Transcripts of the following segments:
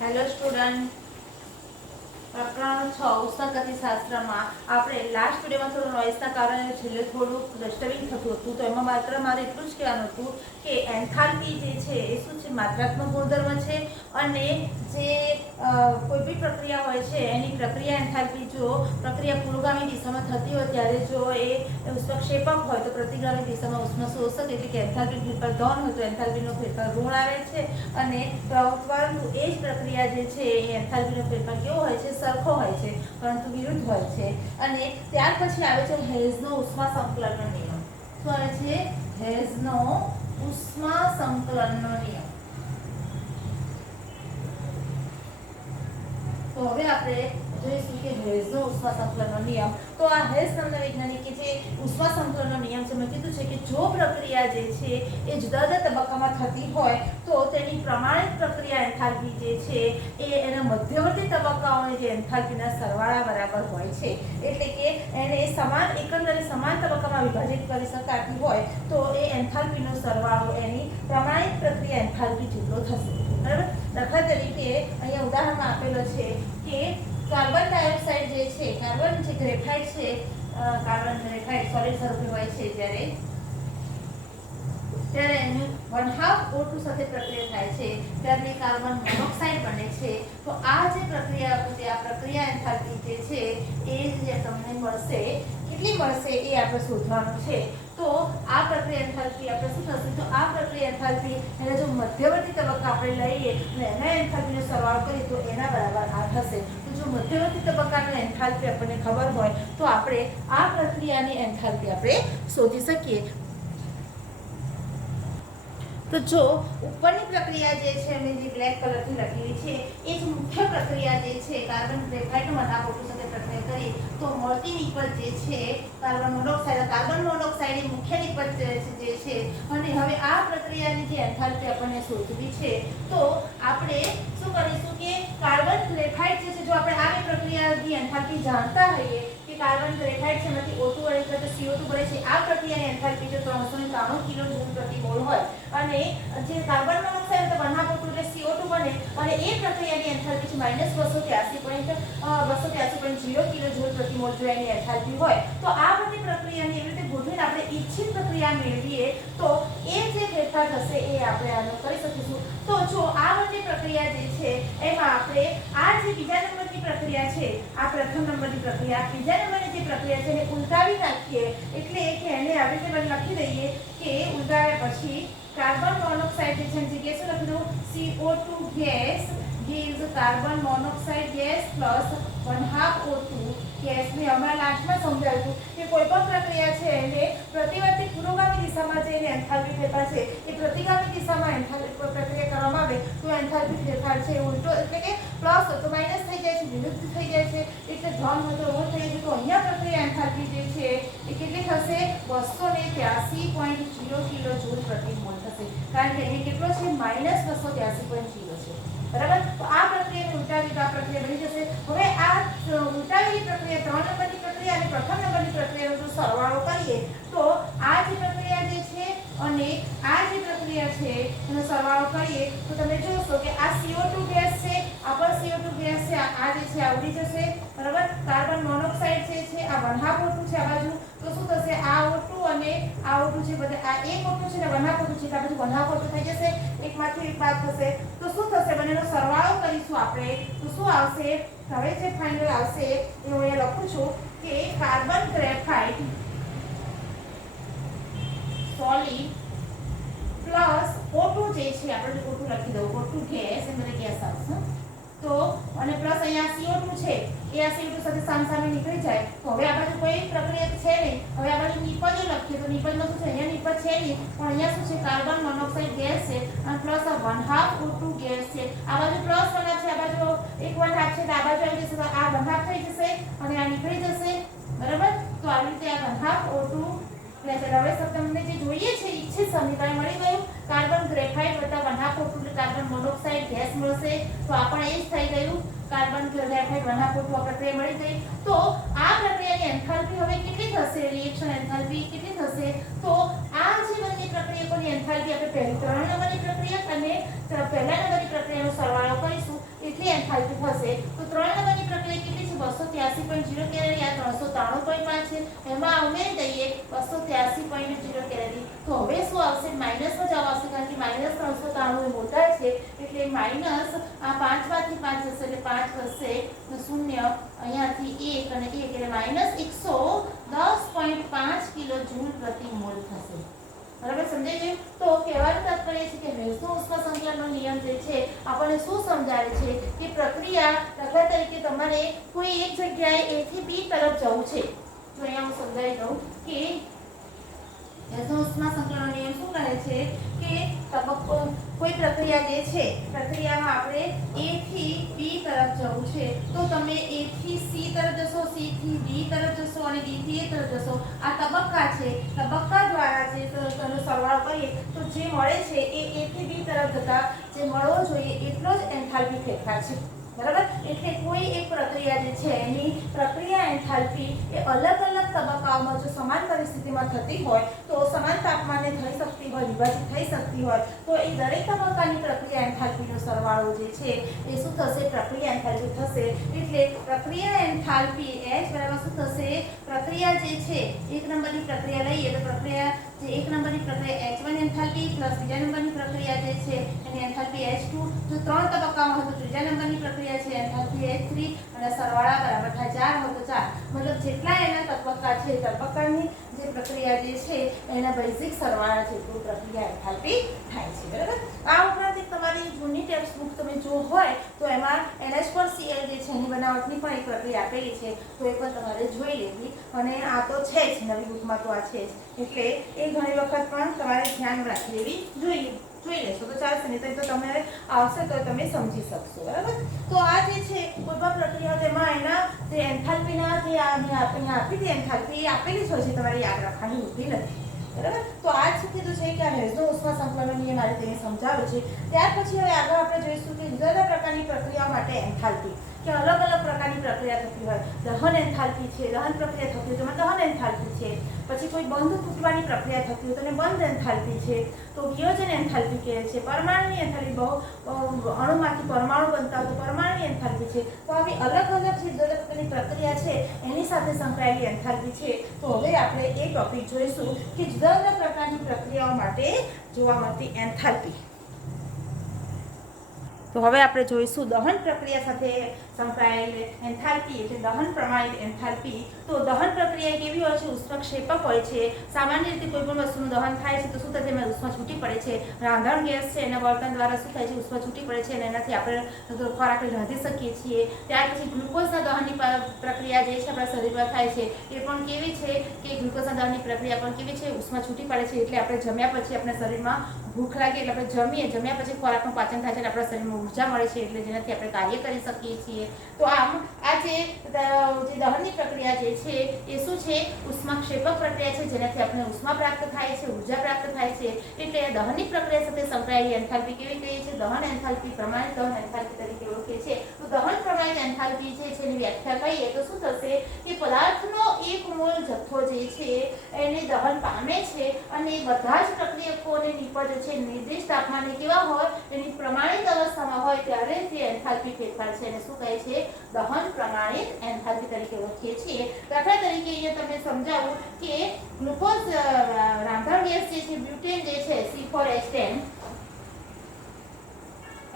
Hello student, પ્રકરણ 6 ઉષ્ણગતિશાસ્ત્રમાં આપણે last વિડીયોમાં થોડું નોઇઝના કારણે છેલ્લે થોડુંક ડિસ્ટર્બિંગ થતું હતું. તો એમાં મારે એટલું જ કહેવાનું હતું કે એન્થાલ્પી જે છે એ શું છે, માત્રાત્મક ગુણધર્મ છે. અને જે કોઈ બી પ્રક્રિયા હોય છે એની પ્રક્રિયા એન્થાલ્પી જો પ્રક્રિયા પુરોગામી દિશામાં થતી હોય ત્યારે જો એ ઉષ્મક્ષેપક હોય તો પ્રતિગામી દિશામાં ઉષ્મશોષક એટલે કે એન્થાલ્પી ફેરફાર ધન હોય તો એન્થાલ્પીનો ફેરફાર ઋણ આવે છે. અને પરંતુ એ જ પ્રક્રિયા જે છે એ એન્થાલ્પીનો ફેરફાર કેવો હોય છે, સરખો હોય છે, પરંતુ વિરુદ્ધ હોય છે. અને ત્યાર પછી આવે છે હેઝનો ઉષ્મા સંકલનનો નિયમ. શું આવે છે? હેઝનો ઉષ્મા સંકલનનો નિયમ. તો હવે આપણે જોઈશું કે હેઝનો ઉષ્મા સંકલનનો નિયમ. તો આ હેઝ નામના વૈજ્ઞાનિકે જે ઉષ્મા સંકલનનો નિયમ છે મેં કીધું છે કે જો પ્રક્રિયા જે છે એ જુદા જુદા તબક્કામાં થતી હોય તો તેની પ્રમાણિત પ્રક્રિયા એન્થાલ્પી જે છે એ એના મધ્યવર્તી તબક્કાઓની જે એન્થાલ્પીના સરવાળા બરાબર હોય છે. એટલે કે એને એકંદરે સમાન તબક્કામાં વિભાજિત કરી શકાતી હોય તો એ એન્થાલ્પીનો સરવાળો એની પ્રમાણિત પ્રક્રિયા એન્થાલ્પી જેટલો થશે. બરાબર? દાખલા તરીકે અહીંયા ઉદાહરણમાં આપેલો છે કે કાર્બન ડાયોક્સાઇડ જે છે, કાર્બન જે ગ્રેફાઇટ છે, કાર્બન ગ્રેફાઇટ સોલિડ સ્વરૂપે હોય છે ત્યારે એનું 1/2 O2 સાથે પ્રક્રિયા થાય છે ત્યારે કાર્બન મોનોક્સાઇડ બને છે. તો આ જે પ્રક્રિયા એન્થાલ્પી જે છે એ જે તમને મળશે, કેટલી મળશે એ આપણે શોધવાનું છે. તો આ પ્રક્રિયા એન્થાલ્પી આપણે શું થશે, તો આ પ્રક્રિયા એન્થાલ્પી એના જો મધ્યવર્તી તબક્કા આપણે લઈએ અને એના એન્થાલ્પીનો સરવાળો કરીએ તો એના બરાબર આ થશે. તો જો મધ્યવર્તી તબક્કાની એન્થાલ્પી આપણને ખબર હોય તો આપણે આ પ્રક્રિયાની એન્થાલ્પી આપણે શોધી શકીએ. તો જો ઉપરની પ્રક્રિયા જે છે મેં જે બ્લેક કલરથી લખેલી છે એ જ મુખ્ય પ્રક્રિયા જે છે કાર્બન ગ્રેફાઇટ મનાપોટુ સાથે પ્રક્રિયા કરી તો મળતી નિપજ જે છે કાર્બન મોનોક્સાઇડ એ મુખ્ય નિપજ જે છે. અને હવે આ પ્રક્રિયાની જે એન્થાલ્પી આપણને શોધવી છે તો આપણે શું કરીશું કે કાર્બન ગ્રેફાઇટ જે છે, જો આપણે આ પ્રક્રિયાની એન્થાલ્પી જાણતા હોઈએ કે કાર્બન ગ્રેફાઇટ છે એમાંથી O2 વડે તો CO2 બને છે. આ પ્રક્રિયાની એન્થાલ્પી જો 393 કિલોજૂલ પ્રતિ મોલ હોય અને જે કાર્બન મોનોક્સાઇડ તો 1/2 એટલે CO2 બને અને એ પ્રક્રિયાની એન્થાલ્પી છે -283.0 કિલોજૂલ પ્રતિ મોલ જો એની એન્થાલ્પી હોય તો આ બધી પ્રક્રિયાની એવી રીતે ગોઠવીને આપણે ઈચ્છિત પ્રક્રિયા મેળવીએ તો એ જે ફેરફાર થશે એ આપણે આનો કરી શકીશું. તો જો આ બધી પ્રક્રિયા જે છે એમાં આપણે આ જે બીજા નંબરની પ્રક્રિયા છે, આ પ્રથમ નંબરની પ્રક્રિયા, બીજા નંબરની જે પ્રક્રિયા છે એને ઉલટાવી નાખીએ એટલે કે એને આવી રીતે લખી દઈએ કે ઉલટાવ્યા પછી કાર્બન મોનોક્સાઇડ જે છે જગ્યાએ શું લખી દઉં, CO2 gas gives carbon monoxide gas plus 1/2 O2 gas. મેં હમણાં લાસ્ટમાં સમજાવ્યું કે કોઈ પણ પ્રક્રિયા છે એને પ્રતિવર્તી પુરોગામી દિશામાં જે એન્થાલ્પી ફેરફાર છે એ પ્રતિગામી દિશામાં એન્થાલ્પી પ્રક્રિયા કરવામાં આવે તો એન્થાલ્પી ફેરફાર છે ઉલટો એટલે કે પ્લસ તો માઈનસ થઈ જાય છે, વિરુદ્ધ થઈ જાય છે, એટલે ધન હોય તો ઋણ થઈ જાય. તો અહીંયા પ્રક્રિયા એન્થાલ્પી જે છે એ કેટલી થશે, 283.0 કિલોજૂલ પ્રતિ મોલ થશે. કારણ કે અહીં કેટલો છે, -283.0 છે. બરાબર? તો આ પ્રક્રિયાને ઉલટાવી તો આ પ્રક્રિયા બની જશે. હવે આ ઉલટાવેલી પ્રક્રિયા 3 નંબરની પ્રક્રિયા અને પ્રથમ નંબરની પ્રક્રિયાનો જો સરવાળો કરીએ તો આ જે પ્રક્રિયા જે છે અને આ જે પ્રક્રિયા છે એનો સરવાળો કરીએ તો તમે જોશો કે આ CO2 ગેસ છે, આ પણ CO2 ગેસ છે, આ જે છે આવડી જશે. બરાબર? કાર્બન મોનોક્સાઇડ જે છે આ 1/2 O2 છે આ બાજુ, તો શું થશે, આ O2 અને આ O2 છે બધા આ એક O2 છે ને 1/2 O2 છે, આ બધું 1/2 O2 થઈ જશે, એકમાંથી એક બાદ થશે. તો શું થશે, બંનેનો સરવાળો કરીશું આપણે તો શું આવશે, હવે જે ફાઇનલ આવશે એ હું અહીંયા લખું છું કે carbon graphite solid plus O2 જે છે આપણે O2 લખી દઉં, O2 ગેસ એટલે ગેસ આવશે. તો અને પ્લસ અહીંયા CO2 છે એ આ CO2 સાથે સામસામે નીકળી જાય. તો હવે આ બાજુ કોઈ પ્રક્રિયા છે નહીં, હવે આ બાજુ નિપજો લખીએ તો નિપજમાં શું છે, અહીંયા નિપજ છે નહીં પણ અહીંયા શું છે કાર્બન મોનોક્સાઇડ ગેસ છે અને પ્લસ આ 1/2 O2 ગેસ છે. આ બાજુ પ્લસ 1 છે, આ બાજુ એક 1/2 છે, આ બાજુ આવી જશે તો આ 1/2 થઈ જશે અને આ નીકળી જશે. બરાબર? તો આવી રીતે આ 1/2 O2 હવે તમને જે જોઈએ છે ઈચ્છિત સમીકરણ મળી ગયું. કાર્બન ગ્રેફાઇટ વત્તા 1/2 O2 એટલે કાર્બન મોનોક્સાઇડ ગેસ મળશે. તો આ પણ એ જ થઈ ગયું, કાર્બન ગ્રેફાઇટ 1/2 O2 આ પ્રક્રિયા મળી ગઈ. તો આ પ્રક્રિયાની એન્થાલ્પી હવે કેટલી થશે, રિએક્શન એન્થાલ્પી કેટલી થશે, તો આ જે બંને પ્રક્રિયાઓની એન્થાલ્પી આપણે પહેલી 3 નંબરની પ્રક્રિયા અને પહેલા નંબરની પ્રક્રિયાનો સરવાળો કરીશું એ એમાં ઉમેરી દઈએ 283.0 કેલરી। તો હવે શું આવશે? માઇનસનો જવાબ આવશે, કારણ કે -393 એ મોટા છે એટલે માઇનસ આ 5 માંથી 5 જશે એટલે 5 વધશે, 0 અહીંયાથી 1 અને 1 એટલે -110.5 કિલો જૂલ પ્રતિ મોલ થશે। બરાબર, સમજાઈ ગયું? તો કહેવાનું તાત્પર્ય છે કે હેલ્સનો ઉષ્મા સંકલનનો નિયમ જે છે આપણને શું સમજાવે છે કે પ્રક્રિયા, દાખલા તરીકે તમારે કોઈ એક જગ્યાએ A થી B તરફ જવું છે, તો અહીંયા હું સમજાવી દઉં કે હેલ્સનો ઉષ્મા સંકલનનો નિયમ શું કહે છે કે તબક્કો, કોઈ પ્રક્રિયા જે છે, પ્રક્રિયામાં આપણે A થી B તરફ જવું છે તો તમે A થી C તરફ જશો, C થી D તરફ જશો અને D થી A તરફ જશો। આ તબક્કા છે, તબક્કા દ્વારા જે તેનો સરવાળો કરીએ તો જે મળે છે એ A થી B તરફ જતા જે મળવો જોઈએ એટલો જ એન્થાલ્પી ફેરફાર છે। બરાબર, એટલે કોઈ એક પ્રક્રિયા જે છે એની પ્રક્રિયા એન્થાલ્પી એ અલગ અલગ તબક્કાઓમાં જો સમાન પરિસ્થિતિમાં થતી હોય તો સમાન તાપમાને થઈ શકતી હોય, વિભાજિત થઈ શકતી હોય તો એ દરેક તબક્કાની પ્રક્રિયા એન્થાલ્પીનો સરવાળો જે છે એ શું થશે? પ્રક્રિયા એન્થાલ્પી થશે। એટલે પ્રક્રિયા એન્થાલ્પી H બરાબર શું થશે? પ્રક્રિયા જે છે, એક નંબરની પ્રક્રિયા લઈએ તો પ્રક્રિયા જે એક નંબરની પ્રક્રિયા H1 એન્થાલ્પી પ્લસ બીજા નંબરની પ્રક્રિયા જે છે એની એન્થાલ્પી H2, જો 3 તબક્કામાં હોય તો ત્રીજા નંબરની પ્રક્રિયા છે એન્થાલ્પી H3 અને સરવાળા બરાબર થાય 4 હોય તો 4, મતલબ જેટલા એના તબક્કા છે, તબક્કાની જે પ્રક્રિયા જે છે એના બેઝિક સરવાળા જેટલું પ્રક્રિયા એન્થાલ્પી થાય છે। બરાબર, આ ઉપરાંત એક તમારી જૂની ટેક્સ્ટ બુક તમે જો હોય તો એમાં NH4Cl જે છે એની બનાવટની પણ એક પ્રક્રિયા આપેલી છે, તો એ પણ તમારે જોઈ લેવી। અને આ તો છે જ, નવી બુકમાં તો આ છે જ, એટલે એ ઘણી વખત પણ તમારે ધ્યાન રાખી લેવી જોઈએ। જોઈ લેશો તો ચાલશે, નહીં તો તમારે આવશે તો તમે સમજી શકશો। બરાબર, તો આ જે છે કોઈ પણ પ્રક્રિયા તેમાં એના જે એન્થાલ્પીના જે અહીંયા આપી હતી એન્થાલ્પી એ આપેલી જ હોય છે, તમારે યાદ રાખવાની હોતી નથી। બરાબર, તો આજ સુધી તો છે કે આ હેલ્સનો ઉષ્મા સંકલનનો નિયમ આ રીતે સમજાવે છે। ત્યાર પછી હવે આગળ આપણે જોઈશું કે જુદા જુદા પ્રકારની પ્રક્રિયાઓ માટે એન્થાલ્પી, કે અલગ અલગ પ્રકારની પ્રક્રિયા થતી હોય, દહન એન્થાલ્પી છે, દહન પ્રક્રિયા થતી હોય તો દહન એન્થાલ્પી છે, પછી કોઈ બંધ તૂટવાની પ્રક્રિયા થતી હોય તો એને બંધ એન્થાલ્પી છે, તો વિયોજન એન્થાલ્પી કહે છે, પરમાણુની એન્થાલ્પી, બહુ અણુમાંથી પરમાણુ બનતા હોય તો પરમાણુની એન્થાલ્પી છે। તો આવી અલગ અલગ જે જુદા જુદા પ્રકારની પ્રક્રિયા છે એની સાથે સંકળાયેલી એન્થાલ્પી છે। તો હવે આપણે એ ટોપિક જોઈશું કે જુદા જુદા પ્રકારની પ્રક્રિયાઓ માટે જોવા મળતી એન્થાલ્પી। તો હવે આપણે જોઈશું દહન પ્રક્રિયા સાથે સંકળાયેલ એન્થાલ્પી, એટલે દહન પ્રમાણિત એન્થાલ્પી। તો દહન પ્રક્રિયા કેવી હોય છે? ઉષ્માક્ષેપક હોય છે। સામાન્ય રીતે કોઈ પણ વસ્તુનું દહન થાય છે તો શું થાય છે? એમાં ઉષ્મા છૂટી પડે છે, રાંધણ ગેસ છે એના બળતણ દ્વારા શું થાય છે? ઉષ્મા છૂટી પડે છે અને એનાથી આપણે ખોરાક રાંધી શકીએ છીએ। ત્યાર પછી ગ્લુકોઝના દહનની પ્રક્રિયા જે છે આપણા શરીરમાં થાય છે એ પણ કેવી છે કે ગ્લુકોઝના દહનની પ્રક્રિયા પણ કેવી છે? ઉષ્મા છૂટી પડે છે, એટલે આપણે જમ્યા પછી આપણા શરીરમાં ભૂખ લાગે એટલે આપણે જમ્યા પછી ખોરાકનું પાચન થાય છે એટલે આપણા શરીરમાં ઉર્જા મળે છે, એટલે જેનાથી આપણે કાર્ય કરી શકીએ છીએ। તો આમ આ જે દહનની પ્રક્રિયા જે છે એ શું છે? ઉષ્માક્ષેપક પ્રક્રિયા છે, જેનાથી આપણે ઉષ્મા પ્રાપ્ત થાય છે, ઉર્જા પ્રાપ્ત થાય છે। એટલે દહનની પ્રક્રિયા સાથે સંકળાયેલી એન્થાલ્પી કેવી કહીએ છીએ? દહન એન્થાલ્પી, પ્રમાણિત દહન એન્થાલ્પી તરીકે ઓળખીએ છીએ। તો દહન પ્રમાણિત એન્થાલ્પી જે છે એની વ્યાખ્યા કહીએ તો શું થશે કે પદાર્થનો 1 મોલ જથ્થો જે છે એને દહન પામે છે અને બધા જ પ્રક્રિયકોની નિપજ છે નિર્દિષ્ટ તાપમાને કેવા હોય? એની પ્રમાણિત અવસ્થામાં હોય ત્યારે જે એન્થાલ્પી ફેરફાર છે એને શું કહે છે? દહન પ્રમાણિત એન્થાલ્પી તરીકે ઓળખીએ છીએ। દાખલા તરીકે અહીંયા તમને સમજાવું કે ગ્લુકોઝ રાંધણ ગેસ જે છે, બ્યુટેન જે છે C4H10,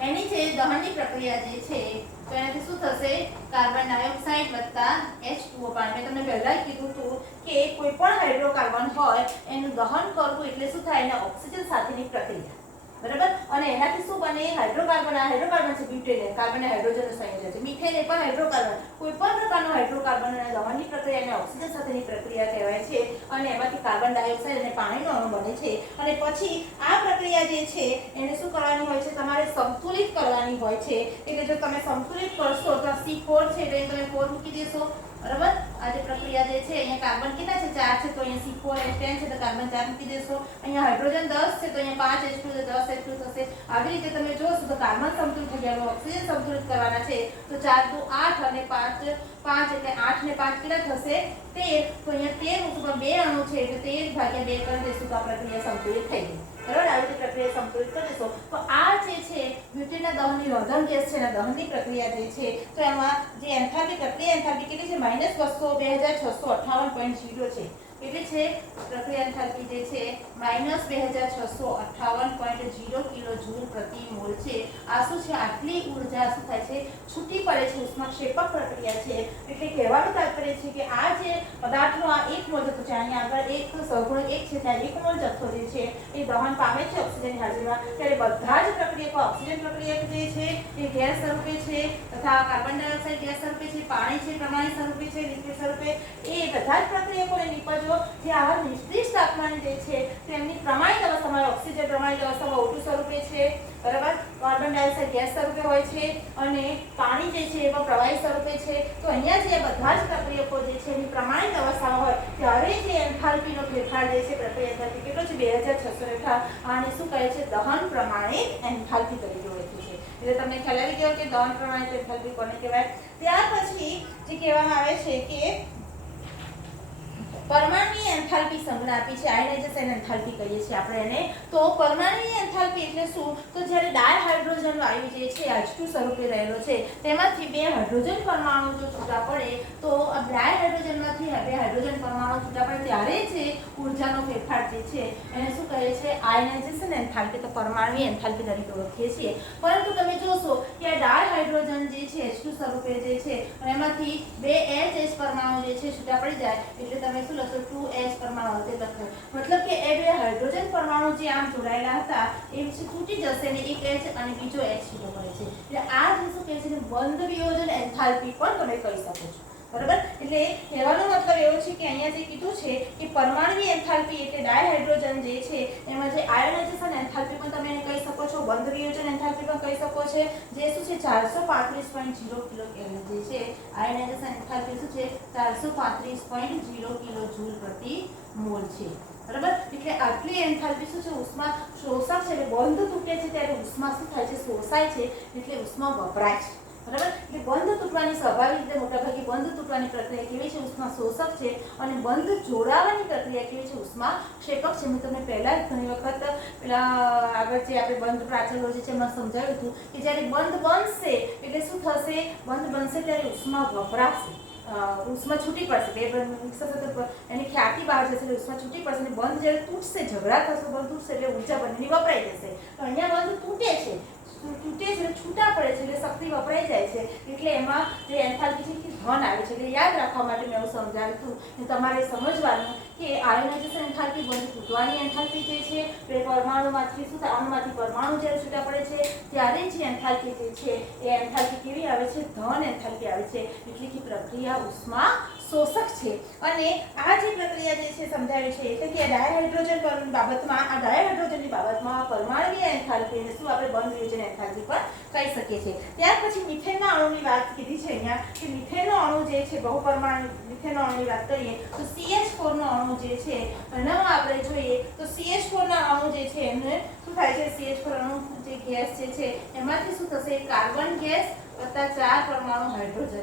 એની જે દહનની પ્રક્રિયા જે છે તો એનાથી શું થશે? કાર્બન ડાયોક્સાઇડ વત્તા H2O પાણી। મેં તમને પહેલા જ કીધું હતું કે કોઈ પણ હાઇડ્રોકાર્બન હોય એનું દહન કરવું એટલે શું થાય? એને ઓક્સિજન સાથેની પ્રક્રિયા, બરાબર, અને એનાથી શું બને? હાઇડ્રોકાર્બન, આ હાઇડ્રોકાર્બન છે બ્યુટેન, કાર્બન હાઇડ્રોજનનું સંયોજન છે, મિથેન એ પણ હાઇડ્રોકાર્બન, કોઈ પણ પ્રકારનો હાઇડ્રોકાર્બન અને દહનની પ્રક્રિયા એને ઓક્સિજન સાથેની પ્રક્રિયા કહેવાય છે અને એમાંથી કાર્બન ડાયોક્સાઇડ અને પાણીનો અણુ બને છે। અને પછી આ પ્રક્રિયા જે છે એને શું કરવાની હોય છે? તમારે સંતુલિત કરવાની હોય છે। એટલે જો તમે સંતુલિત કરશો તો C4 છે એટલે તમે 4 મૂકી દેશો, બરાબર। આ જે પ્રક્રિયા જે છે અહીંયા કાર્બન કેટલા છે? 4 છે, તો અહીંયા C4H10 છે તો કાર્બન 4 મૂકી દેશો। અહીંયા હાઇડ્રોજન 10 છે તો અહીંયા 5 H2 તો 10 H2 થશે। આવી રીતે તમે જોશો તો કાર્બન સંતુલિત થઈ ગયા, ઓક્સિજન સંતુલિત કરવાના છે તો 4 × 8 અને 5 એટલે 8 ને 5 કેટલા થશે? 13, તો અહીંયા 13 મૂકશું પણ 2 અણુ છે એટલે 13 ભાગ્યા 2 કરી દઈશું તો આ પ્રક્રિયા સંતુલિત થઈ ગઈ। બરાબર, આવી રીતે પ્રક્રિયા સંતુલિત કરી દેશો તો આ જે છે બ્યુટેનના દહનની રોધન ગેસ છે એના દહનની પ્રક્રિયા જે છે તો એમાં જે એન્થાલ્પી પ્રક્રિયા એન્થાલ્પી કેટલી છે -2658.0 છે. કેટલી છે પ્રક્રિયા એન્થાલ્પી જે છે -2658.0 કિલો જૂલ પ્રતિ મોલ છે. આ શું છે આટલી ઊર્જા શું થાય છે છૂટી પડે છે ઉષ્માક્ષેપક પ્રક્રિયા છે. એટલે કહેવાનું તાત્પર્ય છે કે આ જે પદાર્થનો આ 1 મોલ જથ્થો છે અહીંયા આગળ એક સહગુણક 1 છે ત્યાં 1 મોલ જથ્થો જે છે એ દહન પામે છે ઓક્સિજનની હાજરીમાં. ત્યારે બધા જ પ્રક્રિયકો ઓક્સિજન પ્રક્રિયક જે છે એ ગેસ સ્વરૂપે છે તથા કાર્બન ડાયોક્સાઇડ ગેસ સ્વરૂપે છે, પાણી છે પ્રમાણિત સ્વરૂપે છે, લિક્વિડ સ્વરૂપે, એ બધા જ પ્રક્રિયકોને નિપજો જે આવા નિર્દિષ્ટ તાપમાન જે છે તેમની પ્રમાણિત અવસ્થામાં ઓક્સિજન પ્રમાણિત અવસ્થામાં O2 સ્વરૂપે છે, બરાબર, કાર્બન ડાયોક્સાઇડ ગેસ સ્વરૂપે હોય છે અને પાણી જે છે એમાં પ્રવાહી સ્વરૂપે છે. તો અહીંયા જે બધા જ પ્રક્રિયકો જે છે એની પ્રમાણિત અવસ્થામાં હોય ત્યારે જે એન્થાલ્પીનો ફેરફાર જે છે પ્રક્રિયા એન્થાલ્પી કેટલો છે 2658. આને શું કહે છે દહન પ્રમાણિત એન્થાલ્પી તરીકે ઓળખી છે. એટલે તમને ખ્યાલ આવી ગયો કે દહન પ્રમાણિત એન્થાલ્પી કોને કહેવાય. ત્યાર પછી જે કહેવામાં આવે છે કે પરમાણુની એન્થાલ્પી સંજ્ઞા આપી છે આયનાઇઝેશન એન્થાલ્પી કહીએ છીએ આપણે એને. તો પરમાણુની એન્થાલ્પી એટલે શું તો જ્યારે ડાયહાઇડ્રોજન વાયુ જે છે H2 સ્વરૂપે રહેલો છે તેમાંથી 2 હાઇડ્રોજન પરમાણુ જો છૂટા પડે તો આ ડાયહાઇડ્રોજનમાંથી 2 હાઇડ્રોજન પરમાણુ છૂટા પડે ત્યારે જે ઊર્જાનો ફેરફાર જે છે એને શું કહે છે આયનાઇઝેશન એન્થાલ્પી તો પરમાણુની એન્થાલ્પી તરીકે ઓળખીએ છીએ. પરંતુ તમે જોશો કે આ ડાયહાઇડ્રોજન જે છે H2 સ્વરૂપે જે છે અને એમાંથી 2 H પરમાણુ જે છે છૂટા પડી જાય એટલે તમે શું લખો 2H પરમાણુ તે લખો. મતલબ કે એ 2 હાઇડ્રોજન પરમાણુ જે આમ જોડાયેલા હતા એ છૂટી જશે અને એક H અને બીજો H છૂટો પડે છે. એટલે આ જે શું કહે છે કે બંધ વિયોજન એન્થાલ્પી પણ તમે કહી શકો છો. બરાબર, એટલે કહેવાનો મતલબ એવો છે કે અહીંયા જે કીધું છે કે પરમાણુની એન્થાલ્પી એટલે ડાયહાઇડ્રોજન જે છે એમાં જે આયોનાઇઝેશન એન્થાલ્પી પણ તમે એને કહી શકો છો, બંધ વિયોજન એન્થાલ્પી પણ કહી શકો છો, જે શું છે 435.0 કિલો કેલ્વિન જે છે આયોનાઇઝેશન એન્થાલ્પી શું છે 435.0 કિલો જૂલ પ્રતિ મોલ છે. બરાબર, એટલે આટલી એન્થાલ્પી શું છે ઉષ્મા શોષક છે એટલે બંધ તૂટે છે ત્યારે ઉષ્મા શું થાય છે શોષાય છે એટલે ઉષ્મા વપરાય છે. બરાબર, એટલે બંધ તૂટવાની સ્વાભાવિક રીતે મોટાભાગે બંધ તૂટવાની પ્રક્રિયા કેવી છે ઉષ્મા શોષક છે અને બંધ જોડાવાની પ્રક્રિયા કેવી છે ઉષ્મા ક્ષેપક છે. મેં તમને પહેલા જ ઘણી વખત પેલા આગળ જે આપણે બંધ પ્રાચલો જે છે એમાં સમજાવ્યું હતું કે જ્યારે બંધ બનશે એટલે શું થશે બંધ બનશે ત્યારે ઉષ્મા વપરાશે, ઉષ્મા છૂટી પડશે, બે મિક્સ થશે એની ખ્યાતિ બહાર જશે એટલે ઉષ્મા છૂટી પડશે અને બંધ જ્યારે તૂટશે ઝઘડા થશે બંધ તૂટશે એટલે ઊર્જા બંનેની વપરાઈ જશે. તો અહીંયા બંધ તૂટે છે છૂટા પડે છે એટલે શક્તિ વપરાઈ જાય છે એટલે એમાં જે એન્થાલ્પી છે એ ધન આવે છે. એટલે યાદ રાખવા માટે મેં એવું સમજાવ્યું હતું કે તમારે સમજવાનું કે આયોનાઇઝેશન એન્થાલ્પી બંધ તૂટવાની એન્થાલ્પી જે છે તે પરમાણુમાંથી શું થાય અણુમાંથી પરમાણુ જ્યારે છૂટા પડે છે ત્યારે જે એન્થાલ્પી જે છે એ એન્થાલ્પી કેવી આવે છે ધન એન્થાલ્પી આવે છે. એટલે કે પ્રક્રિયા ઉષ્મા શોષક છે. અને આ જે પ્રક્રિયા જે છે સમજાવી છે એટલે કે ડાયહાઇડ્રોજન બાબતમાં આ ડાયહાઇડ્રોજનની બાબતમાં પરમાણુની એન્થાલ્પી શું આપણે બંધ વિયોજન એન્થાલ્પી પણ કહી શકીએ છીએ. ત્યાર પછી મિથેનના અણુની વાત કીધી છે અહીંયા કે મિથેનનો અણુ જે છે બહુપરમાણુ મિથેનનો અણુની વાત કરીએ તો CH4 નો અણુ જે છે એનામાં આપણે જોઈએ તો CH4 ના અણુ જે છે એમને શું થાય છે CH4 અણુ જે ગેસ જે છે એમાંથી શું થશે કાર્બન ગેસ વત્તા 4 પરમાણુ હાઇડ્રોજન છે.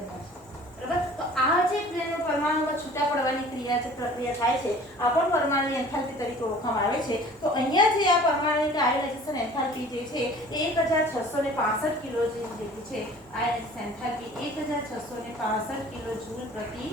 બરાબર, તો આ જે પરમાણુમાં છૂટા પડવાની ક્રિયા છે પ્રક્રિયા થાય છે આ પણ પરમાણુની એન્થાલ્પી તરીકે ઓળખવામાં આવે છે. તો અહીંયા જે આ પરમાણુની આયોનાઇઝેશન એન્થાલ્પી જે છે 1665 કિલો જેટલી છે. આયોનાઇઝેશન એન્થાલ્પી 1665 કિલો જૂલ પ્રતિ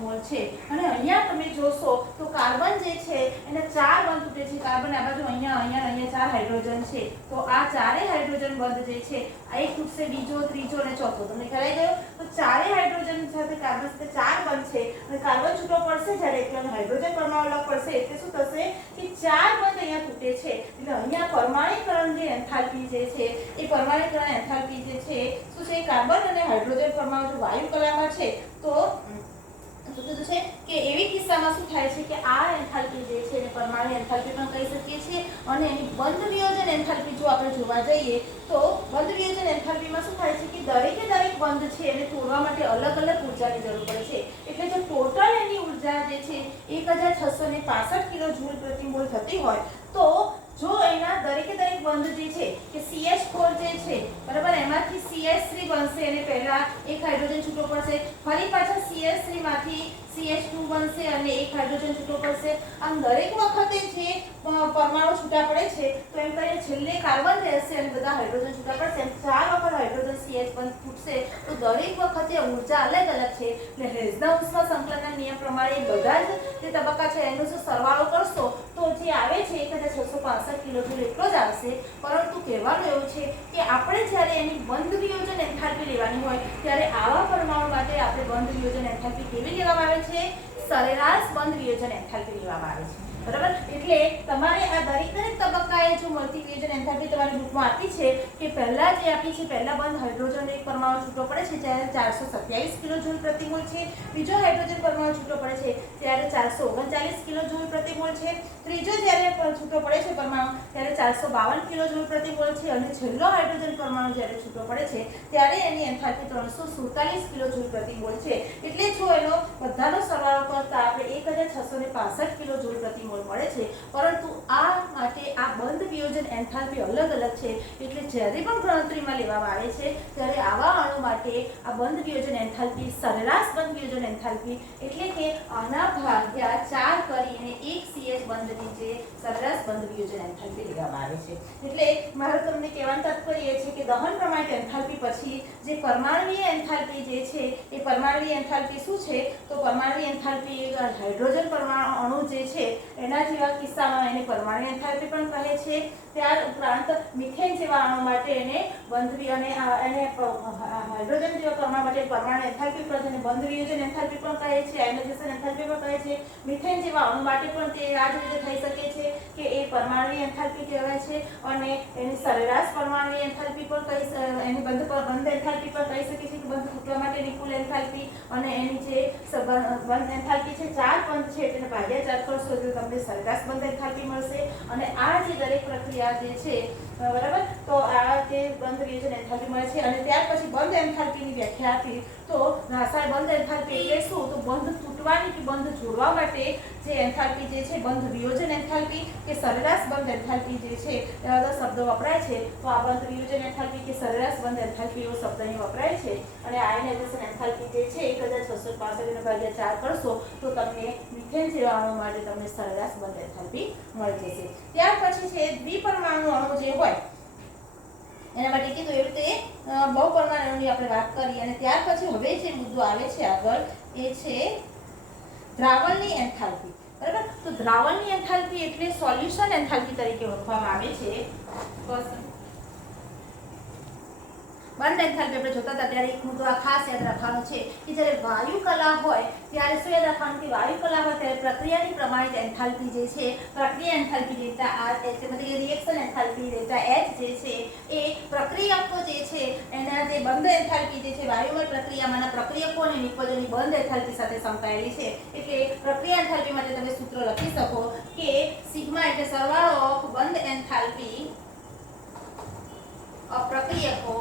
મોલ છે. અને અહીંયા તમે જોશો તો કાર્બન જે છે એને 4 બંધ તૂટે છે. કાર્બન આ બાજુ અહીંયા 4 હાઇડ્રોજન છે. તો આ ચારે હાઇડ્રોજન બંધ જે છે આ એક તૂટશે બીજો ત્રીજો અને ચોથો. તમને ખ્યાલ આવી ગયો. તો ચારે હાઇડ્રોજન સાથે કાર્બન સાથે 4 બંધ છે અને કાર્બન છૂટો પડશે જ્યારે એટલે હાઇડ્રોજન પરમાણુ અલગ પડશે એટલે શું થશે કે 4 બંધ અહીંયા તૂટે છે. એટલે અહીંયા પરમાણુકરણ જે એન્થાલ્પી જે છે એ પરમાણુકરણ એન્થાલ્પી જે છે શું છે કાર્બન અને હાઇડ્રોજન પરમાણુ વાયુ કલામાં છે તો છે કે એવી કિસ્સામાં શું થાય છે કે આ એન્થાલ્પી જે છે એને પરમાણુ એન્થાલ્પી પણ કહી શકીએ છીએ. અને એની બંધ વિયોજન એન્થાલ્પી જો આપણે જોવા જઈએ તો બંધ વિયોજન એન્થાલ્પીમાં શું થાય છે કે દરેકે દરેક બંધ છે એને તોડવા માટે અલગ અલગ ઊર્જાની જરૂર પડે છે. એટલે જો ટોટલ એની ઊર્જા જે છે 1665 કિલો જૂલ પ્રતિ મોલ થતી હોય તો જો એના દરેકે દરેક બંધ જે છે કે CH4 જે છે બરાબર એમાંથી CH3 બંધ બનશે અને પહેલા એક હાઇડ્રોજન છૂટો પડશે, ફરી પાછા CH3 માંથી CH2 બનશે અને એક હાઇડ્રોજન છૂટો પડશે. આમ દરેક વખતે જે પરમાણુ છૂટા પડે છે તો એમ કરીને છેલ્લે કાર્બન રહેશે અને બધા હાઇડ્રોજન છૂટા પડશે. 4 વખત હાઇડ્રોજન CH બંધ ફૂટશે તો દરેક વખતે ઊર્જા અલગ અલગ છે. એટલે હેઝના ઉષ્મા સંકલનના નિયમ પ્રમાણે બધા જ જે તબક્કા છે એનો જો સરવાળો કરશો તો જે આવે છે 1665 કિલોજૂલ એટલો જ આવશે. પરંતુ કહેવાનું એવું છે કે આપણે જ્યારે એની બંધ વિયોજન એન્થાલ્પી લેવાની હોય ત્યારે આવા પરમાણુ માટે આપણે બંધ વિયોજન એન્થાલ્પી કેવી લેવામાં આવે છે? સરેરાશ બંધ વિયોજન એન્થાલ્પી લેવામાં આવે છે. બરાબર. એટલે તમારે આ દરેક તબક્કાએ જો મળતી વિયોજન એન્થાલ્પી તમારી બુકમાં આપી છે કે પહેલા જે આપી છે પહેલા બંધ હાઇડ્રોજન એક પરમાણુ છૂટો પડે છે જ્યારે 427 કિલોજૂલ પ્રતિ મોલ છે, બીજો હાઇડ્રોજન પરમાણુ છૂટો પડે છે ત્યારે 439 કિલોજૂલ પ્રતિ મોલ છે, ત્રીજો જ્યારે છૂટો પડે છે પરમાણુ ત્યારે 452 કિલોજૂલ પ્રતિ મોલ છે અને છેલ્લો હાઇડ્રોજન પરમાણુ જ્યારે છૂટો પડે છે ત્યારે એની એન્થાલ્પી 347 કિલોજૂલ પ્રતિ મોલ છે. એટલે જો એનો બધાનો સરવાળો કરતા આપણે 1665 કિલોજૂલ પ્રતિ મોલ મળે છે. પરંતુ આ માટે આ બંધ વિયોજન એન્થાલ્પી અલગ અલગ છે. એટલે જ્યારે પણ ગણતરીમાં લેવામાં આવે છે ત્યારે આવા અણુ માટે આ બંધ વિયોજન એન્થાલ્પી સરેરાશ બંધ વિયોજન એન્થાલ્પી એટલે કે આના ભાગ્યા 4 કરીને 1 CH બંધની જે સરેરાશ બંધ વિયોજન એન્થાલ્પી લેવામાં આવે છે. એટલે મારું તમને કહેવાનું તાત્પર્ય એ છે કે દહન પ્રમાણિત એન્થાલ્પી પછી જે પરમાણુય એન્થાલ્પી જે છે એ પરમાણુય એન્થાલ્પી શું છે? તો પરમાણુય એન્થાલ્પી હાઇડ્રોજન પરમાણુ અણુ જે છે એના જેવા કિસ્સામાં એને પરમાણુ એન્થાલ્પી પણ કહે છે. ત્યાર ઉપરાંત મિથેન જેવા અણુ માટે એને બંધ અને એને હાઇડ્રોજન જેવા પરમાણુ માટે પરમાણુ એન્થાલ્પી પણ એને બંધ વિયોજન એન્થાલ્પી પણ કહે છે, આયનાઇઝેશન એન્થાલ્પી પણ કહે છે. મિથેન જેવા અણુ માટે પણ તે આ જ રીતે થઈ શકે છે કે એ પરમાણુ એન્થાલ્પી કહેવાય છે અને એની સરેરાશ પરમાણુ એન્થાલ્પી પણ એની બંધ એન્થાલ્પી પણ કહી શકે છે કે બંધ ફૂટવા માટેની કુલ એન્થાલ્પી અને એની જે બંધ એન્થાલ્પી છે 4 બંધ છે તેને ભાગ્યા 4 કરશો તો તમને સરેરાશ બંધ એન્થાલ્પી મળશે. અને આ જે દરેક પ્રક્રિયા જે છે બરાબર તો આ જે બંધ વિયોજન એન્થાલ્પી મળે છે. અને ત્યાર પછી બંધ એન્થાલ્પીની વ્યાખ્યા આપી તો રાસાયણિક બંધ એન્થાલ્પી એટલે શું? તો બંધ તૂટવાની કે બંધ જોડવા માટે જે એન્થાલ્પી જે છે બંધ વિયોજન એન્થાલ્પી કે સરેરાશ બંધ એન્થાલ્પી જે છે એવા બધા શબ્દો વપરાય છે. તો આ બંધ વિયોજન એન્થાલ્પી કે સરેરાશ બંધ એન્થાલ્પી એવો શબ્દ અહીં વપરાય છે. અને આયનાઇઝેશન એન્થાલ્પી જે છે 1665 ને ભાગ્યા 4 કરશો તો તમને મિથેન જેવા અણુ માટે તમને સરેરાશ બંધ એન્થાલ્પી મળી જશે. ત્યાર પછી છે દ્વિપરમાણુ અણુ જે હોય એના માટે કીધું એવી રીતે બહુપરમાણુ અણુની આપણે વાત કરી. અને ત્યાર પછી હવે જે મુદ્દો આવે છે આગળ એ છે દ્રાવણની એન્થાલ્પી. બરાબર. તો દ્રાવણની એન્થાલ્પી એટલે સોલ્યુશન એન્થાલ્પી તરીકે ઓળખવામાં આવે છે. બંધ એન્થાલ્પી આપણે જોતા હતા ત્યારે એક મુદ્દો આ ખાસ યાદ રાખવાનો છે કે જ્યારે વાયુ કલા હોય ત્યારે શું યાદ રાખવાનું કે વાયુ કલા હોય ત્યારે પ્રક્રિયાની પ્રમાણિત એન્થાલ્પી જે છે પ્રક્રિયા એન્થાલ્પી ડેલ્ટા આર એટલે મતલબ કે રિએક્શન એન્થાલ્પી ડેલ્ટા એચ જે છે એ પ્રક્રિયકો જે છે એના જે બંધ એન્થાલ્પી જે છે વાયુમય પ્રક્રિયામાંના પ્રક્રિયકો અને નિપજોની બંધ એન્થાલ્પી સાથે સંકળાયેલી છે. એટલે પ્રક્રિયા એન્થાલ્પી માટે તમે સૂત્ર લખી શકો કે સિગ્મા એટલે સરવાળો ઓફ બંધ એન્થાલ્પી ઓફ પ્રક્રિયકો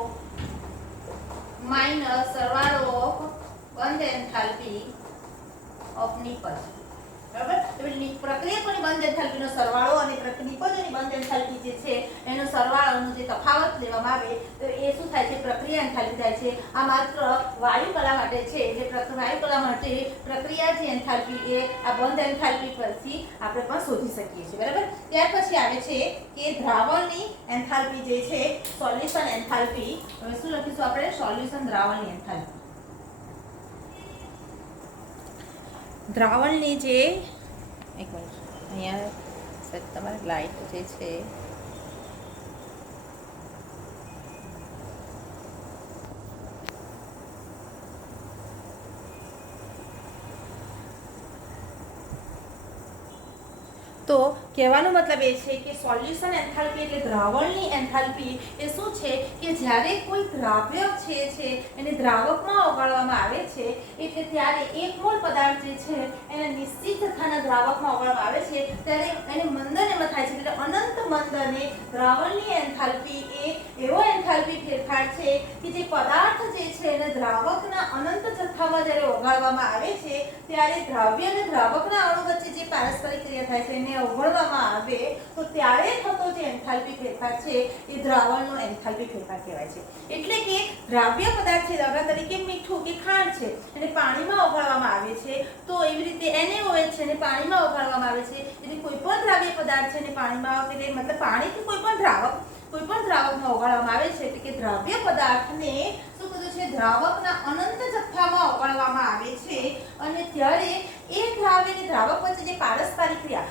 માઇનસ સરવાળો ઓફ બંધ એન્થાલ્પી ઓફ નિપજ. બરાબર. એટલે પ્રક્રિયકોની બંધ એન્થાલ્પીનો સરવાળો અને નિપજોની બંધ એન્થાલ્પી જે છે એનો સરવાળોનો જે તફાવત લેવામાં આવે તો એ શું થાય છે? પ્રક્રિયા એન્થાલ્પી થાય છે. આ માત્ર વાયુ કલા માટે છે. એટલે વાયુ કલા માટે પ્રક્રિયા જે એન્થાલ્પી એ આ બંધ એન્થાલ્પી પરથી આપણે પણ શોધી શકીએ છીએ. બરાબર. ત્યાર પછી આવે છે કે દ્રાવણની એન્થાલ્પી જે છે સોલ્યુશન એન્થાલ્પી. હવે શું લખીશું આપણે? Solution દ્રાવણની enthalpy. દ્રાવણની જે એક મિનિટ અહીંયા તમારી લાઈટ જે છે તો કહેવાનો મતલબ એ છે કે સોલ્યુશન એન્થાલ્પી એટલે દ્રાવણની એન્થાલ્પી એ શું છે કે જ્યારે કોઈ દ્રાવ્ય છે એને દ્રાવકમાં ઓગાળવામાં આવે છે એટલે ત્યારે 1 મોલ પદાર્થ જે છે એને નિશ્ચિત જથ્થાના દ્રાવકમાં ઓગાળવામાં આવે છે ત્યારે એને મંદન એમાં થાય છે. એટલે અનંત મંદને દ્રાવણની એન્થાલ્પી એ એવો એન્થાલ્પી ફેરફાર છે કે જે પદાર્થ જે છે એને દ્રાવકના અનંત જથ્થામાં જ્યારે ઓગાળવામાં આવે છે ત્યારે દ્રાવ્ય અને દ્રાવકના અણુ વચ્ચે જે પારસ્પરિક ક્રિયા થાય છે એને ઓગળવા ઓગાળવામાં આવે તો ત્યારે થતો જે એન્થાલ્પી ફેરફાર છે એ દ્રાવણનો એન્થાલ્પી ફેરફાર કહેવાય છે. એટલે કે દ્રાવ્ય પદાર્થ છે, દાખલા તરીકે મીઠું કે ખાંડ છે એને પાણીમાં ઓગાળવામાં આવે છે તો એવી રીતે NaOH છે એને પાણીમાં ઓગાળવામાં આવે છે. એટલે કોઈ પણ દ્રાવ્ય પદાર્થ છે એને પાણીમાં મતલબ પાણીથી કોઈ પણ દ્રાવકમાં ઓગાળવામાં આવે છે એટલે કે દ્રાવ્ય પદાર્થને શું કીધું છે, દ્રાવકના અનંત જથ્થામાં ઓગાળવામાં આવે છે અને ત્યારે એ દ્રાવ્ય અને દ્રાવક વચ્ચે જે પારસ્પરિક ક્રિયા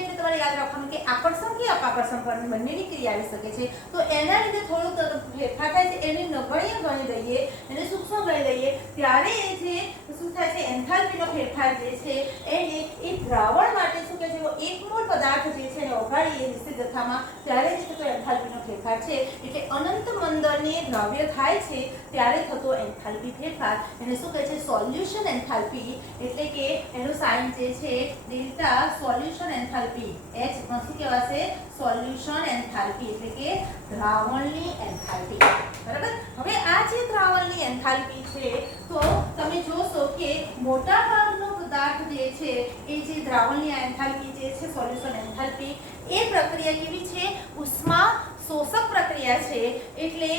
એટલે તમારે યાદ રાખવાનું કે આકર્ષણ કે અપાકર્ષણ બંનેની ક્રિયા આવી શકે છે. તો એના લીધે થોડુંક ફેરફાર થાય છે. એને નગણ્ય ગણી લઈએ, એને સૂક્ષ્મ ગણી લઈએ ત્યારે એ જે શું થાય છે, એન્થાલ્પીનો ફેરફાર જે છે એને એ દ્રાવણ માટે શું કહે છે, એક મોલ પદાર્થ જે છે એને ઓગાળીએ નિશ્ચિત જથ્થામાં ત્યારે જ થતો એન્થાલ્પીનો ફેરફાર છે. એટલે અનંત મંદને દ્રાવ્ય થાય છે ત્યારે થતો એન્થાલ્પી ફેરફાર એને શું કહે છે, સોલ્યુશન એન્થાલ્પી. એટલે કે એનું સાઇન જે છે ડેલ્ટા સોલ્યુશન એન્થાલ્પી. H શું કહેવાશે, સોલ્યુશન એન્થાલ્પી એટલે કે દ્રાવણની એન્થાલ્પી. બરાબર. હવે આ જે દ્રાવણની એન્થાલ્પી છે તો તમે જોશો કે મોટા ભાગનો પદાર્થ જે છે એ જે દ્રાવણની એન્થાલ્પી જે છે સોલ્યુશન એન્થાલ્પી એ પ્રક્રિયા કેવી છે, ઉષ્મા શોષક પ્રક્રિયા છે. એટલે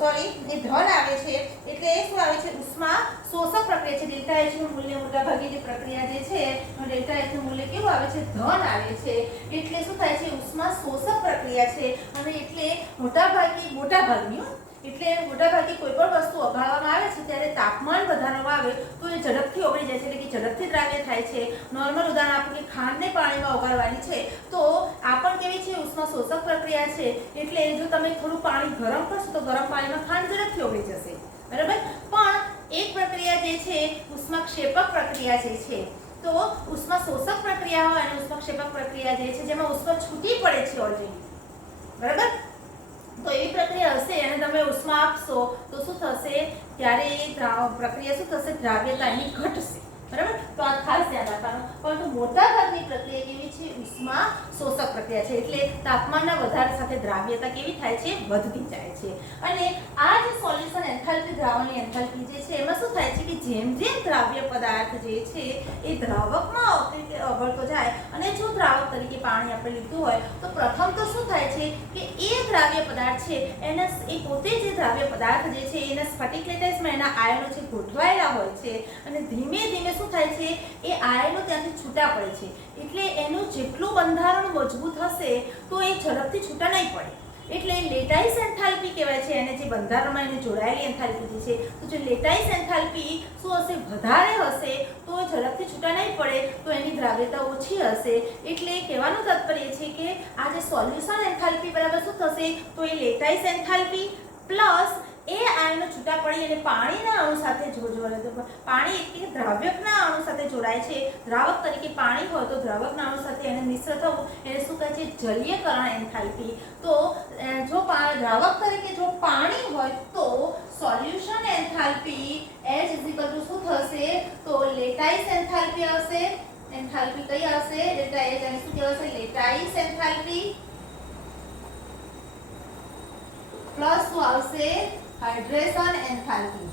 સોરી એ ધન આવે છે એટલે શું આવે છે, ઉષ્મા શોષક પ્રક્રિયા છે. ડેલ્ટા H નું મૂલ્ય મોટાભાગે જે પ્રક્રિયા જે છે ડેલ્ટા H નું મૂલ્ય કેવું આવે છે, ધન આવે છે. એટલે શું થાય છે, ઉષ્મા શોષક પ્રક્રિયા છે અને એટલે મોટાભાગની કોઈ પણ વસ્તુ ઓગાળવામાં આવે છે ત્યારે તાપમાન વધારવામાં આવે તો એ ઝડપથી ઓગળી જાય છે એટલે કે ઝડપથી દ્રાવ્ય થાય છે. નોર્મલ ઉદાહરણ આપું કે ખાંડને પાણીમાં ઓગાળવાની છે તો આ પણ કેવી છે, ઉષ્મા શોષક પ્રક્રિયા છે. એટલે જો તમે થોડું પાણી ગરમ કરશો તો ગરમ પાણીમાં ખાંડ ઝડપથી ઓગળી જશે. બરાબર. પણ એક પ્રક્રિયા જે છે ઉષ્માક્ષેપક પ્રક્રિયા જે છે તો ઉષ્મા શોષક પ્રક્રિયા હોય અને ઉષ્માક્ષેપક પ્રક્રિયા જે છે જેમાં ઉષ્મા છૂટી પડે છે ઓલરેડી. બરાબર. તો એવી પ્રક્રિયા હશે અને તમે ઉષ્મા આપશો તો શું થશે, ત્યારે એ પ્રક્રિયા શું થશે, દ્રાવ્યતા એની ઘટશે. બરાબર. તો આ ખાસ યાદ રાખવાનું. પરંતુ મોટાભાગની પ્રક્રિયા કેવી છે, ઉષ્મા શોષક પ્રક્રિયા છે. એટલે તાપમાનના વધારા સાથે દ્રાવ્યતા કેવી થાય છે, વધતી જાય છે. અને આ જે સોલ્યુશન એન્થાલ્પી દ્રાવણની એન્થાલ્પી જે છે એમાં શું થાય છે કે જેમ જેમ દ્રાવ્ય પદાર્થ જે છે એ દ્રાવકમાં ઓગળતો જાય અને જો દ્રાવક તરીકે પાણી આપણે લીધું હોય તો પ્રથમ તો શું થાય છે કે એ દ્રાવ્ય પદાર્થ છે એના એ પોતે જે દ્રાવ્ય પદાર્થ જે છે એના સ્ફટિક લેટાઈસમાં એના આયનો છે ગોઠવાયેલા હોય છે અને ધીમે ધીમે શું થાય છે, એ આયનો ત્યાંથી છૂટા પડે છે. એટલે એનું જેટલું બંધારણ મજબૂત હશે તો એ ઝડપથી છૂટા નહીં પડે. એટલે લેટાઈસ એન્થાલ્પી કહેવાય છે એને, જે બંધારણમાં એને જોડાયેલી એન્થાલ્પી છે. તો જો લેટાઈસ એન્થાલ્પી શું હશે, વધારે હશે તો ઝડપથી છૂટા નહીં પડે તો એની દ્રાવ્યતા ઓછી હશે. એટલે કહેવાનું તાત્પર્ય છે કે આ જે સોલ્યુશન એન્થાલ્પી બરાબર શું થશે, તો એ લેટાઈસ એન્થાલ્પી પ્લસ એ આયનો છૂટા પડી અને પાણીના અણુ સાથે પાણી એટલે દ્રાવકના અણુ સાથે જોડાય છે. દ્રાવક તરીકે પાણી હોય તો દ્રાવકના અણુ સાથે એને મિશ્ર થવું એને શું કહે છે, જલીયકરણ એન્થાલ્પી. તો જો દ્રાવક તરીકે જો પાણી હોય તો સોલ્યુશન એન્થાલ્પી H શું થશે, તો લેટાઈસ એન્થાલ્પી આવશે. એન્થાલ્પી કઈ આવશે, ડેલ્ટા H અને શું કહેવાશે, લેટાઈસ એન્થાલ્પી પ્લસ શું આવશે, હાઇડ્રેશન એન્થાલ્પી.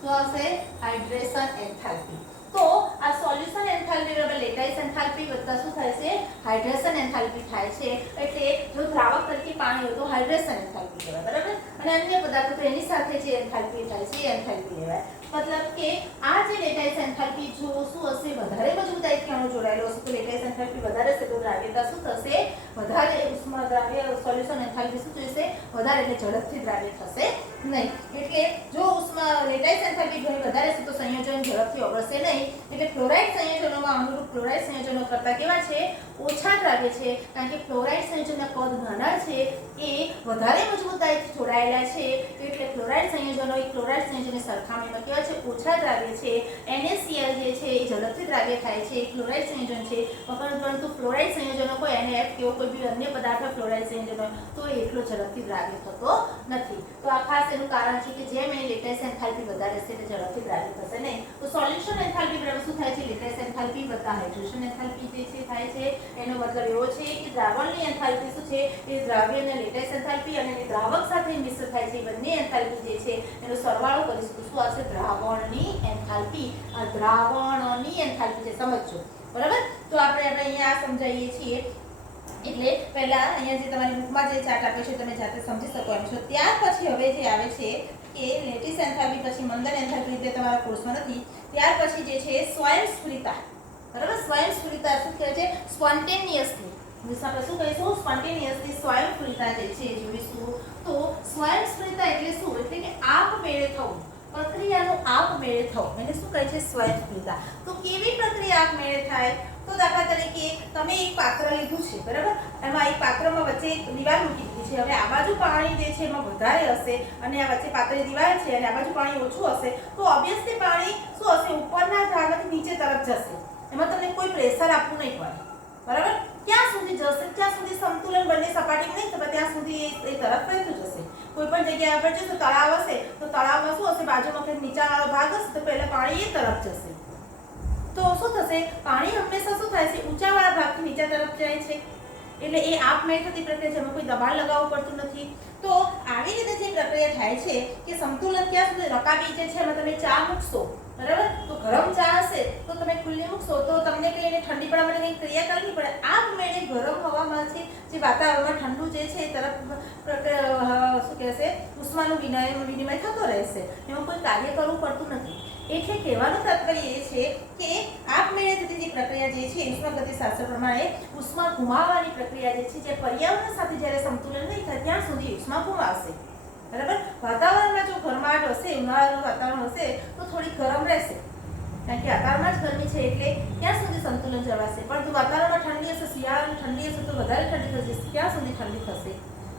શું આવશે, હાઇડ્રેશન એન્થાલ્પી. તો આ સોલ્યુશન એન્થાલ્પી બરાબર લેટાઈસ એન્થાલ્પી વત્તા શું થાય છે, હાઇડ્રેશન એન્થાલ્પી થાય છે. એટલે જો દ્રાવક તરીકે પાણી હોય તો હાઇડ્રેશન એન્થાલ્પી કહેવાય. બરાબર. અને અન્ય પદાર્થો તો એની સાથે જે એન્થાલ્પી થાય છે એ એન્થાલ્પી લેવાય. મતલબ કે આ જે લેટાઈસ એન્થાલ્પી જો શું હશે, વધારે મજબૂતાઈથી અણુ જોડાયેલો હશે તો લેટાઈસ એન્થાલ્પી વધારે હશે તો દ્રાવ્યતા શું થશે, વધારે ઉષ્મા દ્રાવ્ય સોલ્યુશન એન્થાલ્પી શું થશે, વધારે એટલે ઝડપથી દ્રાવ્ય થશે નહીં. એટલે જો ઉષ્મા લેટાઈસ એન્થાલ્પી ઘણી વધારે છે તો સંયોજન ઝડપથી ઓગળશે નહીં. એટલે ફ્લોરાઇડ સંયોજનોમાં અનુરૂપ ક્લોરાઇડ સંયોજનો કરતા કેવા છે, ઓછા દ્રાવ્ય છે. કારણ કે ફ્લોરાઇડ સંયોજનના કદ નાના છે, એ વધારે મજબૂતાઈથી જોડાયેલા છે. એટલે ફ્લોરાઇડ સંયોજનો એ ક્લોરાઇડ સંયોજનની સરખામણીમાં કેવા છે, ઓછા દ્રાવ્ય છે. NaCl જે છે એ ઝડપથી દ્રાવ્ય થાય છે, ક્લોરાઇડ સંયોજન છે. પરંતુ ફ્લોરાઇડ સંયોજનો કોઈ NaF કેવો કોઈ બી અન્ય પદાર્થ ફ્લોરાઇડ સંયોજનો તો એટલો ઝડપથી દ્રાવ્ય થતો નથી. તો આ ખાસ એનું કારણ છે કે જેમ એ લેટાઈસ એન્થાલ્પી વધારે છે તે ઝડપથી દ્રાવ્ય થશે નહીં. તો સોલ્યુશન એન્થાલ્પી બરાબર શું થાય છે, લેટાઈસ એન્થાલ્પી વત્તા હાઇડ્રેશન એન્થાલ્પી જે છે થાય છે. એનો મતલબ એવો છે કે દ્રાવણની એન્થાલ્પી શું છે, એ દ્રાવ્ય અને લેટાઈસ એન્થાલ્પી એન્થાલ્પી અને એની દ્રાવક સાથે મિશ્ર થાય છે બંને એન્થાલ્પી જે છે એનો સરવાળો કરીશું શું આવશે દ્રાવણની એન્થાલ્પી આ દ્રાવણની એન્થાલ્પી છે સમજજો બરાબર તો આપણે અહીંયા આ સમજાવીએ છીએ એટલે પહેલા અહીંયા જે તમારી બુકમાં જે ચાર્ટ આપ્યો છે તમે જાતે સમજી શકો એમ છો ત્યાર પછી હવે જે આવે છે કે લેટિસ એન્થાલ્પી પછી મંદન એન્થાલ્પી જે તમારા કોર્સમાં નથી ત્યાર પછી જે છે સ્વયંસ્ફુરિતા બરાબર સ્વયંસ્ફુરિતા શું કહે છે સ્પોન્ટેનિયસલી આપણે શું કહીશું સ્પોન્ટેનિયસલી સ્વયંસ્ફુરિતા જે છે જોઈશું તો સ્વયંસ્ફુરિતા એટલે શું એટલે કે આપમેળે થવું પ્રક્રિયાનું આપમેળે થવું એને શું કહે છે સ્વયંસ્ફુરિતા તો કેવી પ્રક્રિયા આપમેળે થાય તો દાખલા તરીકે તમે એક પાત્ર લીધું છે બરાબર એમાં એક પાત્રમાં વચ્ચે એક દીવાલ મૂકી દીધી છે હવે આ બાજુ પાણી જે છે એમાં વધારે હશે અને આ વચ્ચે પાત્રની દીવાલ છે અને આ બાજુ પાણી ઓછું હશે તો ઓબ્વિયસલી પાણી શું હશે ઉપરના ભાગથી નીચે તરફ જશે એમાં તમને કોઈ પ્રેશર આપવું નહીં પડે બરાબર ક્યાં સુધી જશે ત્યાં સુધી સંતુલન બંને સપાટીમાં નહીં થશે ત્યાં સુધી એ તરફ વહેતું જશે કોઈ પણ જગ્યાએ આપણે જો તળાવ હશે તો તળાવમાં શું હશે બાજુમાં કંઈક નીચાણવાળો ભાગ હશે તો પહેલા પાણી એ તરફ જશે તો શું થશે પાણી હંમેશા શું થાય છે ઊંચાવાળા ભાગથી નીચા તરફ જાય છે એટલે એ આપમેળે થતી પ્રક્રિયા છે એમાં કોઈ દબાણ લગાવવું પડતું નથી તો આવી રીતે જે પ્રક્રિયા થાય છે કે સંતુલન ક્યાં સુધી રકાબી જે છે એમાં તમે ચા મૂકશો બરાબર તો ગરમ ચા હશે તો તમે ખુલ્લી મૂકશો તો તમને કંઈ એને ઠંડી પડવા માટે કંઈ ક્રિયા કરવી પડે આપમેળે ગરમ હવામાંથી જે વાતાવરણમાં ઠંડુ જે છે એ તરફ શું કહેશે ઉષ્માનું વિનિમય થતો રહેશે એમાં કોઈ કાર્ય કરવું પડતું નથી એટલે કહેવાનું તાત્પર્ય એ છે કે આપમેળે થતી જે પ્રક્રિયા જે છે ઉષ્માગતિશાસ્ત્ર પ્રમાણે ઉષ્મા ગુમાવવાની પ્રક્રિયા જે છે જે પર્યાવરણ સાથે જ્યારે સંતુલન નહીં થાય ત્યાં સુધી ઉષ્મા ગુમાવશે બરાબર વાતાવરણમાં જો ગરમાટ હશે ઉનાળાનું વાતાવરણ હશે તો થોડી ગરમ રહેશે કારણ કે વાતાવરણમાં જ ગરમી છે એટલે ત્યાં સુધી સંતુલન જળવાશે પરંતુ વાતાવરણમાં ઠંડી હશે શિયાળાની ઠંડી હશે તો વધારે ઠંડી થશે ત્યાં સુધી ઠંડી થશે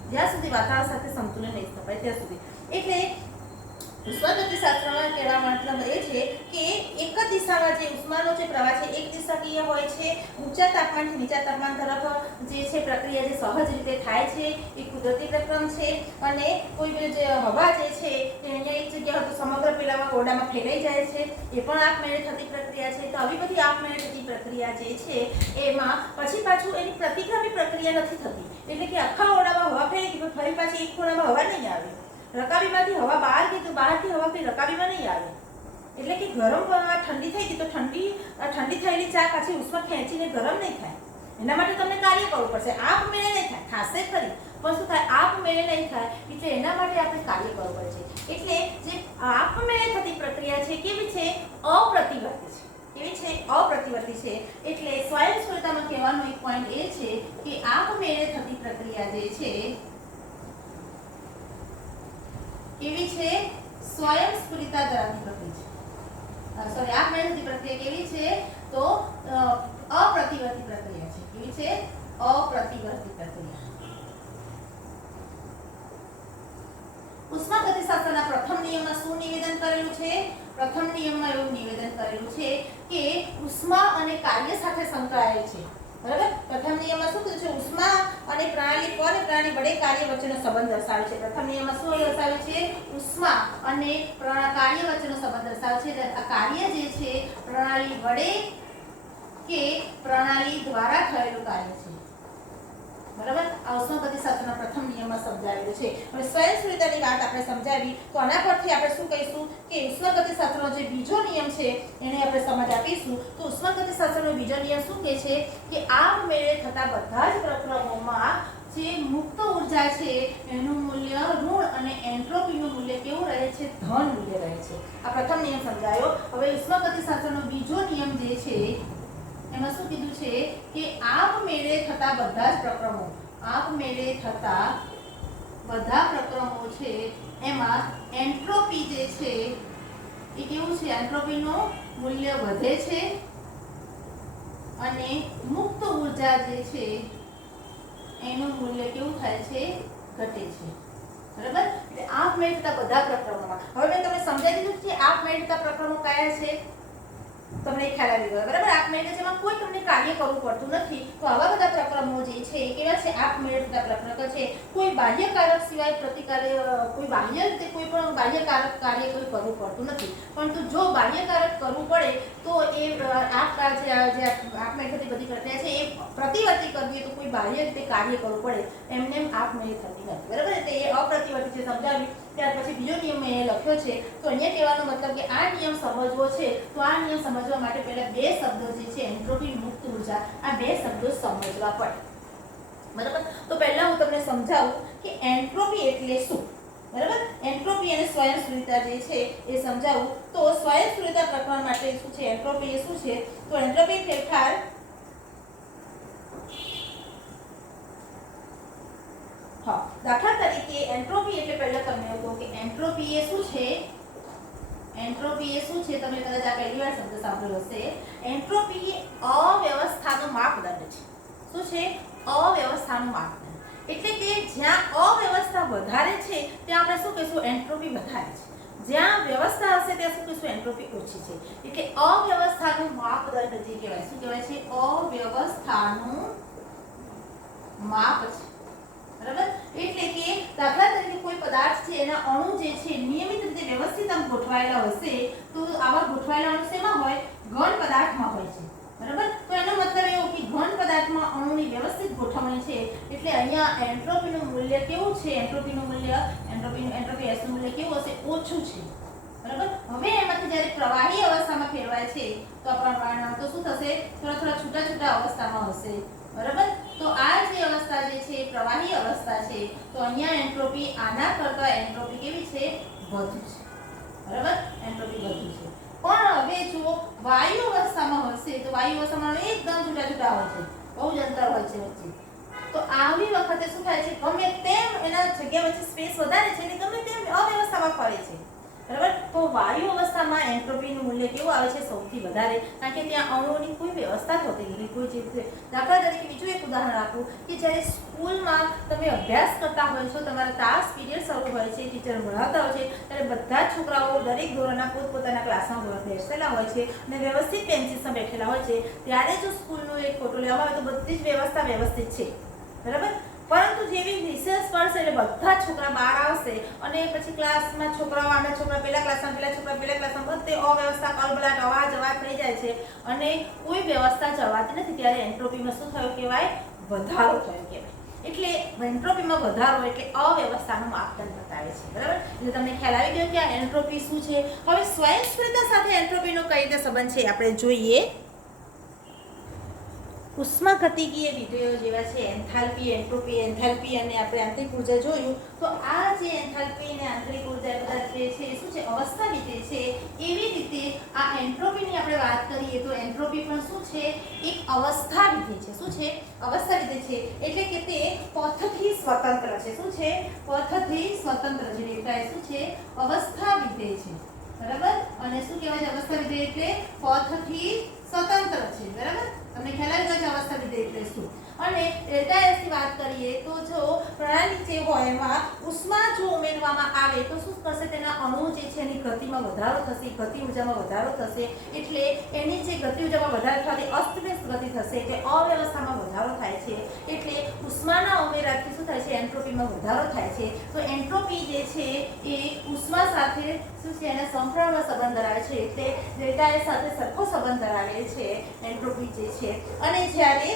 જ્યાં સુધી વાતાવરણ સાથે સંતુલન નહીં થપાય ત્યાં સુધી એટલે ઉષ્માગતિશાસ્ત્રમાં કહેવા મતલબ એ છે કે એક જ દિશામાં જે ઉષ્માનો જે પ્રવાહ છે એક દિશાકીય હોય છે ઊંચા તાપમાનથી નીચા તાપમાન તરફ જે છે પ્રક્રિયા જે સહજ રીતે થાય છે એ કુદરતી પ્રક્રમ છે અને કોઈ જે હવા જે છે એ અહીંયા એક જગ્યા હોય તો સમગ્ર પેલામાં ઓરડામાં ફેલાઈ જાય છે એ પણ આપમેળે થતી પ્રક્રિયા છે તો આવી બધી આપમેળે થતી પ્રક્રિયા જે છે એમાં પછી પાછું એની પ્રતિગામી પ્રક્રિયા નથી થતી એટલે કે આખા ઓરડામાં હવા ફેલાઈ ગઈ ફરી પાછી એક ખૂણામાં હવા નહીં આવે રકાબીમાંથી હવા બહાર ગઈ તો બહારથી હવા કઈ રકાબીમાં નહીં આવે એટલે કે ગરમ ઠંડી થઈ ગઈ તો ઠંડી થયેલી ચા પાછી ઉષ્મા ખેંચીને ગરમ નહીં થાય એના માટે તમને કાર્ય કરવું પડશે આપમેળે નહીં થાય થશે ખરી પણ શું થાય આપમેળે નહીં થાય એટલે એના માટે આપણે કાર્ય કરવું પડે છે એટલે જે આપમેળે થતી પ્રક્રિયા છે કેવી છે અપ્રતિવર્તી છે કેવી છે અપ્રતિવર્તી છે એટલે સ્વયંસ્ફુરિતામાં કહેવાનો એક પોઈન્ટ એ છે કે આપમેળે થતી પ્રક્રિયા જે છે કેવી છે સ્વયંસ્ફુરિતા ધરાવતી પ્રક્રિયા છે સોરી આપમેળે થતી પ્રક્રિયા કેવી છે તો અપ્રતિવર્તી પ્રક્રિયા છે કેવી છે અપ્રતિવર્તી પ્રક્રિયા ઉષ્માગતિશાસ્ત્રના પ્રથમ નિયમમાં શું નિવેદન કરેલું છે પ્રથમ નિયમમાં એવું નિવેદન કરેલું છે કે ઉષ્મા અને કાર્ય સાથે સંકળાયેલ છે બરાબર પ્રથમ નિયમમાં શું કીધું છે ઉષ્મા અને પ્રણાલી પર પ્રણાલી વડે કાર્ય વચ્ચેનો સંબંધ દર્શાવે છે પ્રથમ નિયમમાં શું દર્શાવે છે ઉષ્મા અને કાર્ય વચ્ચેનો સંબંધ દર્શાવે છે આ કાર્ય જે છે પ્રણાલી વડે કે પ્રણાલી દ્વારા થયેલું કાર્ય છે બરાબર આ ઉષ્માગતિશાસ્ત્રના પ્રથમ નિયમમાં સમજાવેલું છે હવે સ્વયંસ્ફુરિતાની વાત આપણે સમજાવી તો આના પરથી આપણે શું કહીશું કે ઉષ્માગતિશાસ્ત્રનો જે બીજો નિયમ છે એને આપણે સમજ આપીશું તો ઉષ્માગતિશાસ્ત્રનો બીજો નિયમ શું કહે છે કે આપમેળે થતા બધા જ પ્રક્રમોમાં જે મુક્ત ઉર્જા છે એનું મૂલ્ય ઋણ અને એન્ટ્રોપીનું મૂલ્ય કેવું રહે છે ધન મૂલ્ય રહે છે આ પ્રથમ નિયમ સમજાયો હવે ઉષ્માગતિશાસ્ત્રનો બીજો નિયમ જે છે એમાં શું કીધું છે કે આપમેળે થતા બધા જ પ્રક્રમો આપમેળે થતા બધા પ્રક્રમો છે એમાં એન્ટ્રોપી જે છે એ કેવું છે એન્ટ્રોપીનું મૂલ્ય વધે છે અને મુક્ત ઉર્જા જે છે એનું મૂલ્ય કેવું થાય છે ઘટે છે બરાબર એટલે આપમેળે થતા બધા પ્રક્રમોમાં હવે મેં તમને સમજાવી દીધું કે આપમેળે થતા પ્રક્રમો કયા છે તમને ખ્યાલ આવી ગયો બરાબર આપમેળે જેમાં કોઈ તમને કાર્ય કરવું પડતું નથી તો આવા બધા પ્રક્રમો જે છે કેવા છે આપમેળે થતા પ્રક્રમ છે કોઈ બાહ્યકારક સિવાય પ્રતિકાર્ય કોઈ બાહ્ય રીતે કોઈ પણ બાહ્યકારક કાર્ય કોઈ કરવું પડતું નથી પરંતુ જો બાહ્યકારક કરવું પડે તો એ જે આપમેળે થતી બધી પ્રક્રિયા છે એ પ્રતિવર્તી કરવી તો કોઈ બાહ્ય રીતે કાર્ય કરવું પડે એમને આપમેળે થતી નથી બરાબર વહીવટી જે સમજાવ્યું ત્યાર પછી બીજો નિયમ મેં લખ્યો છે તો અહીંયા કહેવાનો મતલબ કે આ નિયમ સમજવો છે તો આ નિયમ સમજવા માટે પહેલા બે શબ્દો જે છે એન્ટ્રોપી મુક્ત ઉર્જા આ બે શબ્દો સમજવા પડે બરાબર તો પહેલા હું તમને સમજાવું કે એન્ટ્રોપી એટલે શું બરાબર એન્ટ્રોપી અને સ્વયંસ્ફુરિતા જે છે એ સમજાવું તો સ્વયંસ્ફુરિતા પ્રકરણ માટે શું છે એન્ટ્રોપી એ શું છે તો એન્ટ્રોપી ફેરફાર હા દાખલા તરીકે એન્ટ્રોપી એટલે પહેલા તમને એવું કહું કે એન્ટ્રોપી એ શું છે તમે કદાચ આ પહેલી વાર શબ્દ સાંભળ્યો હશે એન્ટ્રોપી અવ્યવસ્થાનો માપદંડ છે શું છે અવ્યવસ્થાનો માપદંડ એટલે કે જ્યાં અવ્યવસ્થા વધારે છે ત્યાં આપણે શું કહીશું એન્ટ્રોપી વધારે છે જ્યાં વ્યવસ્થા હશે ત્યાં શું કહીશું એન્ટ્રોપી ઓછી છે એટલે અવ્યવસ્થાનું માપદંડ જે કહેવાય શું કહેવાય છે અવ્યવસ્થાનું માપ છે બરાબર એટલે કે દાખલા તરીકે કોઈ પદાર્થ છે એના અણુ જે છે નિયમિત રીતે વ્યવસ્થિત આમ ગોઠવાયેલા હશે તો આવા ગોઠવાયેલા અણુ શેમાં હોય ઘન પદાર્થમાં હોય છે બરાબર તો એનો મતલબ એવો કે ઘન પદાર્થમાં અણુની વ્યવસ્થિત ગોઠવણી છે એટલે અહીંયા એન્ટ્રોપીનું મૂલ્ય કેવું છે એન્ટ્રોપી S નું મૂલ્ય કેવું હશે ઓછું છે બરાબર હવે એમાંથી જ્યારે પ્રવાહી અવસ્થામાં ફેરવાય છે તો આપણને તો શું થશે થોડા છૂટા અવસ્થામાં હશે બરાબર તો આ જે અવસ્થા જે છે પ્રવાહી અવસ્થા છે તો અહીંયા એન્ટ્રોપી આના કરતા એન્ટ્રોપી કેવી છે વધુ છે બરાબર એન્ટ્રોપી વધુ છે પણ હવે જો વાયુ અવસ્થામાં હશે તો વાયુ અવસ્થામાં એકદમ છૂટા હોય છે બહુ જ અંતર હોય છે વચ્ચે તો આવી વખતે શું થાય છે ગમે તેમ એના જગ્યા વચ્ચે સ્પેસ વધારે છે અને ગમે તેમ અવ્યવસ્થામાં ફરે છે બરાબર તો વાયુ અવસ્થામાં એન્ટ્રોપીનું મૂલ્ય કેવું આવે છે સૌથી વધારે કારણ કે ત્યાં અણુઓની કોઈ વ્યવસ્થા જ હોતી નથી કોઈ ચીજ દાખલા તરીકે બીજું એક ઉદાહરણ આપું કે જ્યારે સ્કૂલમાં તમે અભ્યાસ કરતા હોય છો તમારા તાસ પીરિયડ શરૂ હોય છે ટીચર ભણાવતા હોય છે ત્યારે બધા જ છોકરાઓ દરેક ધોરણના પોતપોતાના ક્લાસમાં બેસેલા હોય છે અને વ્યવસ્થિત બેન્ચીસમાં બેઠેલા હોય છે ત્યારે જો સ્કૂલનો એક ફોટો લેવામાં આવે તો બધી જ વ્યવસ્થા વ્યવસ્થિત છે બરાબર પરંતુ જેવી રિસર્ચ પડશે એટલે બધા છોકરા બહાર આવશે અને પછી ક્લાસમાં છોકરાઓ આના છોકરા પેલા ક્લાસમાં બધે અવ્યવસ્થા કલબલાટ અવાજ થઈ જાય છે અને કોઈ વ્યવસ્થા જવાતી નથી ત્યારે એન્ટ્રોપીમાં શું થયું કહેવાય વધારો થયો કહેવાય એટલે એન્ટ્રોપીમાં વધારો એટલે અવ્યવસ્થાનું માપદંડ બતાવે છે બરાબર એટલે તમને ખ્યાલ આવી ગયો કે આ એન્ટ્રોપી શું છે હવે સ્વયંસ્ફુરિતા સાથે એન્ટ્રોપીનો કઈ રીતે સંબંધ છે આપણે જોઈએ ઉષ્માગતિકીય વિધેયો જેવા છે એન્થાલ્પી એન્થાલ્પી અને આપણે આંતરિક ઉર્જા જોયું તો આ જે એન્થાલ્પી અને આંતરિક ઉર્જા બધા જે છે શું છે અવસ્થા વિધેય છે એવી રીતે આ એન્ટ્રોપીની આપણે વાત કરીએ તો એન્ટ્રોપી પણ શું છે એક અવસ્થા વિધેય છે શું છે અવસ્થા વિધેય છે એટલે કે તે પથથી સ્વતંત્ર છે શું છે પથથી સ્વતંત્ર જે ડેટા શું છે અવસ્થા વિધેય છે બરાબર અને શું કહેવાય છે અવસ્થા વિધેય એટલે પથથી સ્વતંત્ર છે બરાબર તમને ખ્યાલ આવી ગયો છે અવસ્થા વિધેય એટલે શું અને ડેલ્ટા એસ ની વાત કરીએ તો જો પ્રણાલી જે હોય એમાં ઉષ્મા જો ઉમેરવામાં આવે તો શું કરશે તેના અણુ જે છે એની ગતિમાં વધારો થશે ગતિ ઊર્જામાં વધારો થશે એટલે એની જે ગતિ ઊર્જામાં વધારો થવાથી અસ્તવ્યસ્ત ગતિ થશે એટલે અવ્યવસ્થામાં વધારો થાય છે એટલે ઉષ્માના ઉમેરાથી શું થાય છે એન્ટ્રોપીમાં વધારો થાય છે તો એન્ટ્રોપી જે છે એ ઉષ્મા સાથે શું છે એના સંપ્રમાણમાં સંબંધ ધરાવે છે એટલે ડેલ્ટા એસ સાથે સરખો સંબંધ ધરાવે છે એન્ટ્રોપી જે છે અને જ્યારે